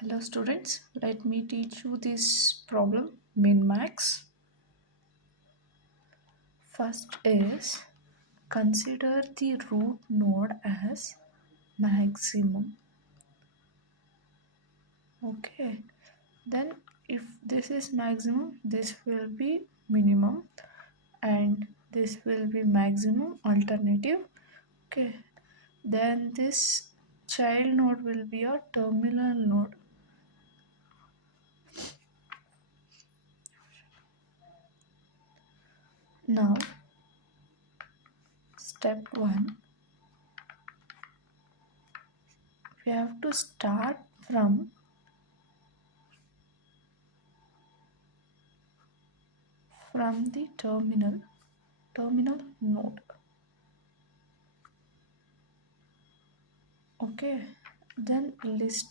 Hello students, let me teach you this problem Minmax. First is consider the root node as maximum. Okay, then if this is maximum, this will be minimum and this will be maximum alternative. Okay, then this child node will be a terminal node. Now step 1, we have to start from the terminal node. Okay, then list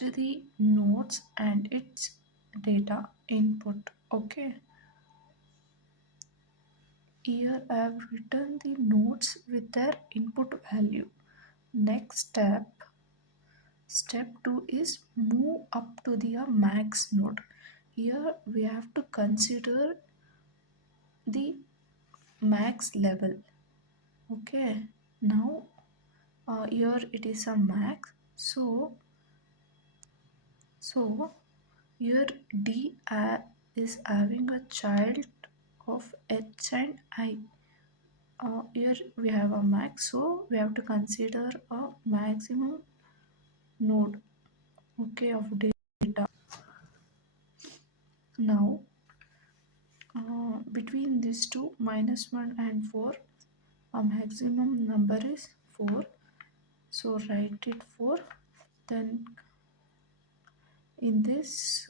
the nodes and its data input. Okay, here I have written the nodes with their input value. Next step 2 is move up to the max node. Here we have to consider the max level. Okay, now here it is a max, so here D is having a child of H and I. Here we have a max, so we have to consider a maximum node, okay, of data. Now between these two, -1 and 4, a maximum number is 4, so write it 4. Then in this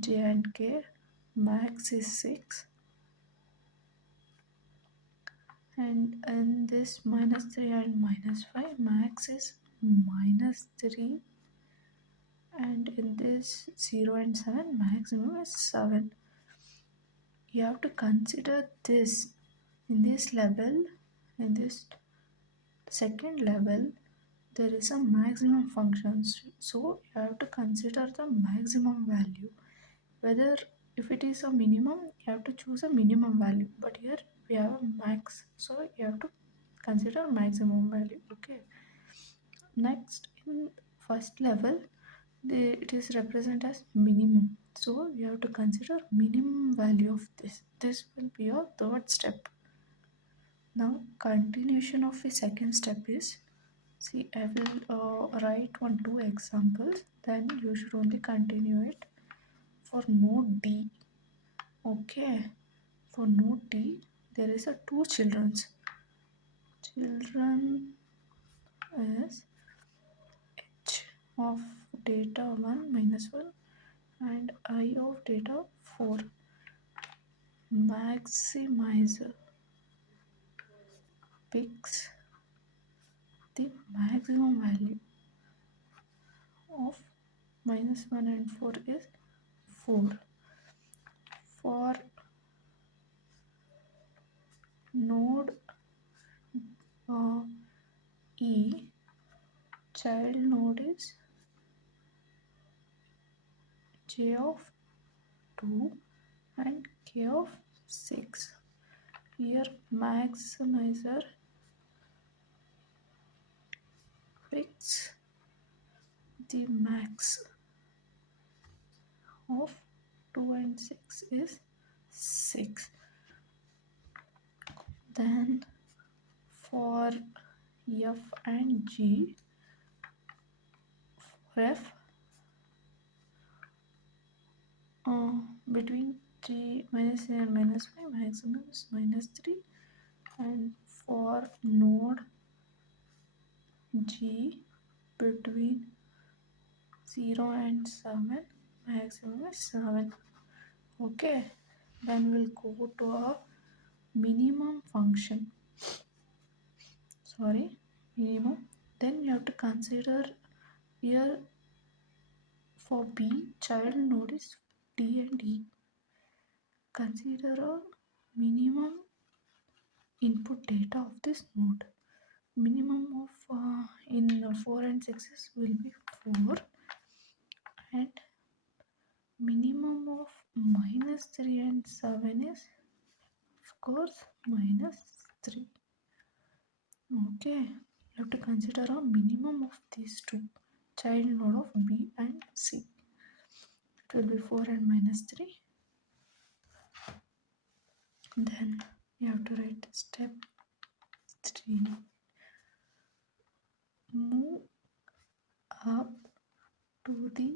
J and K, max is 6, and in this -3 and -5, max is -3, and in this 0 and 7, maximum is 7. You have to consider this in this level. In this second level, there is a maximum function, so you have to consider the maximum value. Whether if it is a minimum, you have to choose a minimum value, but here we have a max, so you have to consider maximum value. Okay, next in first level, it is represented as minimum, so you have to consider minimum value of this will be your third step. Now continuation of the second step is, see, I will write 2 examples, then you should only continue it. For node D, okay, for node D, there is a 2 children is H of data 1 minus 1 and I of data 4. Maximizer picks the maximum value of -1 and 4 is 4. For node E, child node is J of 2 and K of 6. Here maximizer picks the max of 2 and 6 is 6. Then for F and G, for F between 3 minus and -5, maximum is -3, and for node G between 0 and 7, maximum is 7. Okay, then we'll go to a minimum function. Minimum. Then you have to consider here for B, child node is D and E. Consider a minimum input data of this node. minimum of in 4 and 6 will be 4, and minimum of -3 and 7 is of course -3. Okay, you have to consider a minimum of these two child node of B and C. It will be 4 and -3. Then you have to write step 3. Move up to the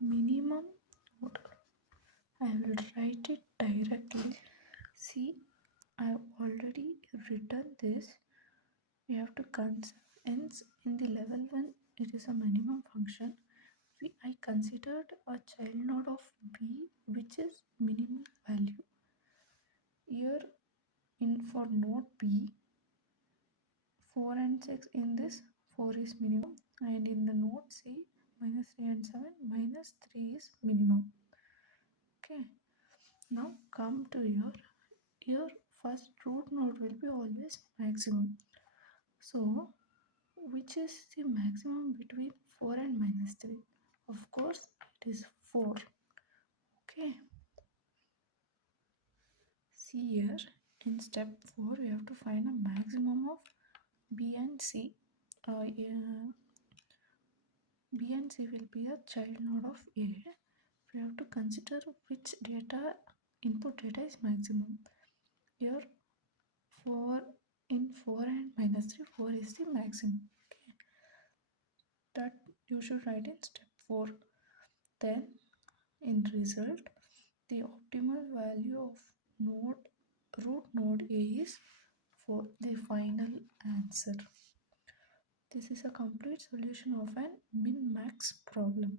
minimum node. I will write it directly. See, I have already written this. We have to hence in the level 1 it is a minimum function. I considered a child node of B which is minimum value. Here in for node B, 4 and 6 in this 4 is minimum, and in the node C -3 and 7 -3 is minimum. Okay, now come to your first root node will be always maximum. So which is the maximum between 4 and -3? Of course it is 4. Okay, see here in step 4 we have to find a maximum of B and C. Yeah, B and C will be a child node of A. We have to consider which data input data is maximum. Here 4 in 4 and -3, 4 is the maximum. Okay, that you should write in step 4. Then in result, the optimal value of node root node A is for the final answer. This is a complete solution of an min-max problem.